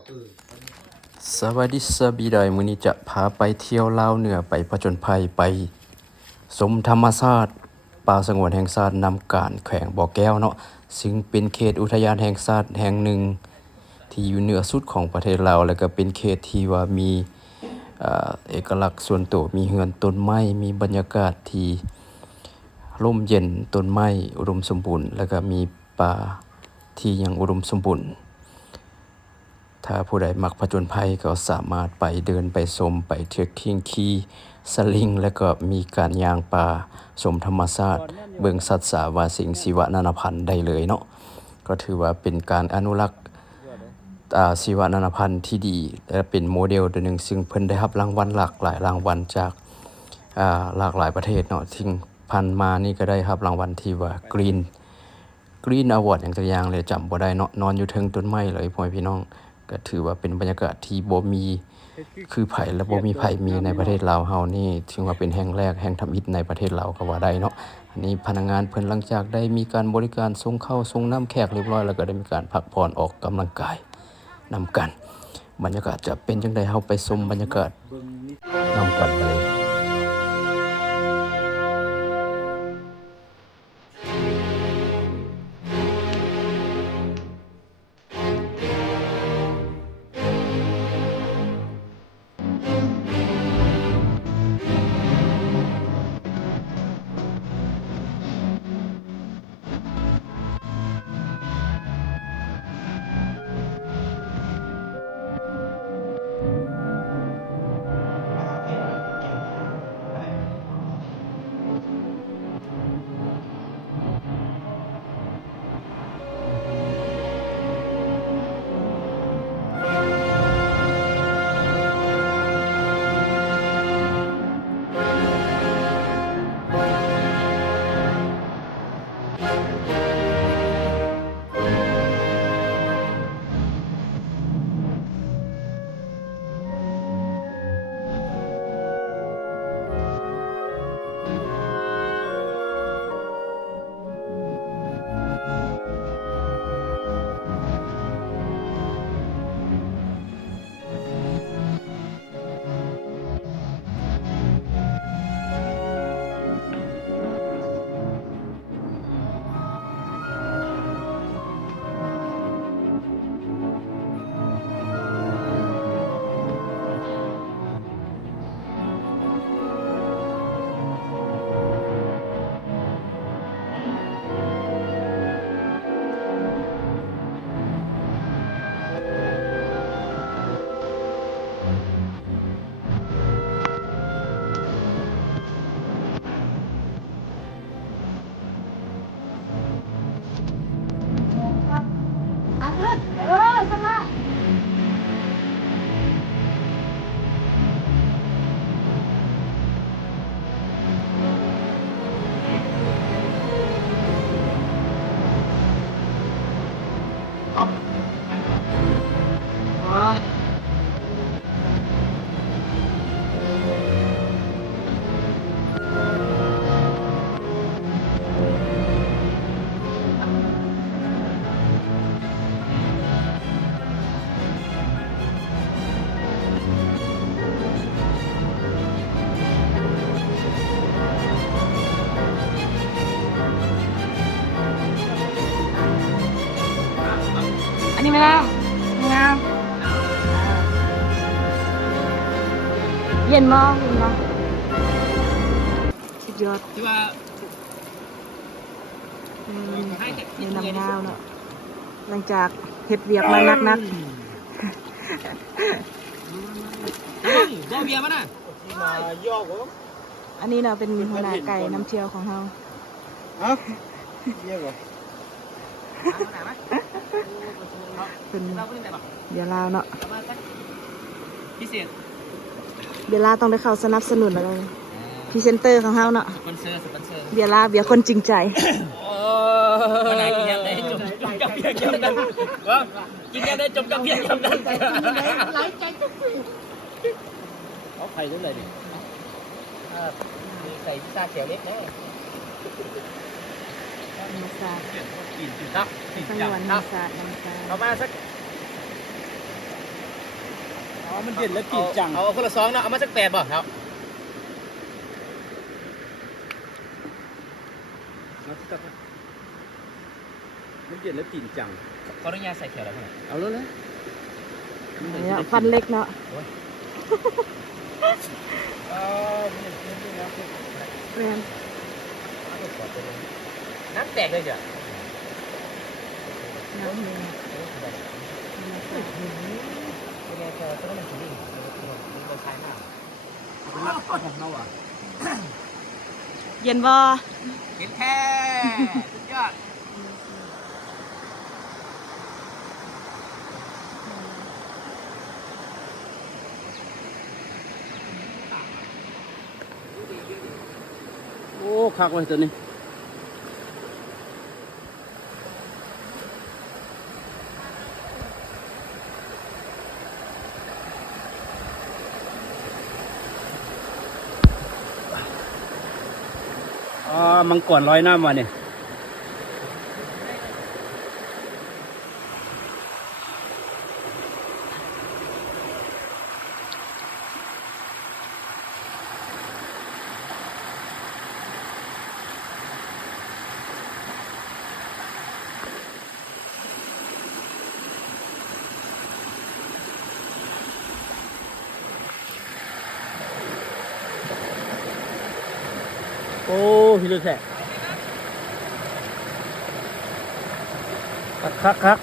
สวัสดีสบีดอยมื้อนี้จะพาไปเที่ยวลาวเหนือไปผจญภัยไปชมธรรมชาติป่าสงวนแห่งชาตินำการแขวงบ่อแก้วเนาะซึ่งเป็นเขตอุทยานแห่งชาติแห่งหนึ่งที่อยู่เหนือสุดของประเทศลาวแล้วก็เป็นเขตที่ว่ามีเอกลักษณ์ส่วนตัวมีเรือนต้นไม้มีบรรยากาศที่ร่มเย็นต้นไม้อุดมสมบูรณ์แล้วก็มีป่าที่ยังอุดมสมบูรณ์ถ้าผู้ใดมักผจญภัยก็สามารถไปเดินไปชมไปเทรคกิ้งขี่สลิงแล้วก็มีการย่างป่าชมธรรมชาติเบิ่งสัตว์สาวาสิ่งชีวนานาพันธุ์ได้เลยเนาะก็ถือว่าเป็นการอนุรักษ์ชีวนานาพันธุ์ที่ดีและเป็นโมเดลตัวหนึ่งซึ่งเพิ่นได้รับรางวัลหลากหลายรางวัลจากหลากหลายประเทศเนาะที่พันมานี่ก็ได้รับรางวัลที่ว่า Green Award อย่างตัวอย่างเลยจำบ่ได้เนาะนอนอยู่เทิงต้นไม้เลยพ่อพี่น้องก็ถือว่าเป็นบรรยากาศที่บ่มีคือไผและบ่มีไผมีในประเทศลาวเฮานี่ถือว่าเป็นแห่งแรกแห่งทำอิฐในประเทศลาวก็ว่าได้เนาะอันนี้พนักงานเพิ่นหลังจากได้มีการบริการส่งข้าวส่งน้ำแขกเรียบร้อยแล้วก็ได้มีการพักผ่อนออกกำลังกายนำกันบรรยากาศจะเป็นจังได๋เฮาไปชมบรรยากาศนำกันไปเลยอันนี้ไม่ได้งามเย็นมากเย็นมากสุดยอดที่ว่าในน้ำงาวเนาะหลังจากเฮ็ดเวียกมานักเบียร์มั้ยน่ะอันนี้เนาะเป็นหัวหน้าไก่น้ำเที่ยวของเราฮะเบียร์เหรอเป็นเดี๋ยวลาวเนาะพิเศษเดี๋ยวลาวต้องได้เข้าสนับสนุนอะไรพรีเซนเตอร์ของเราเนาะสปอนเซอร์เบียร์ลาวเบียร์คนจริงใจวันไหนกินยังได้จบกับเพียงจำนั้นวะกินยังได้จบกับเพียงจำนั้นหลายใจทุกทีเอาไข่ด้วยเลยดิมีไข่พิซซ่าเขียวเล็กแน่น้ำซากินจุดทับสงวนน้ำซาน้ำซาประมาณสัก มันเย็นแล้วกินจังเอาคนละ2เนาะเอามาสัก8บ่ครับมันเย็นแล้วกินจังขออนุญาตใส่เขียวแล้วครับเอาเลยเนี่ยฟันเล็กเนาะน้ำแตกเลยจ้ะน้ำเลยเย็นบ่เย็นแท้สุดยอดโอ้คักไว้ตัวนี้มังกรลอยน้ำมาเนี่ยโอ้ฮิโรแซะคัก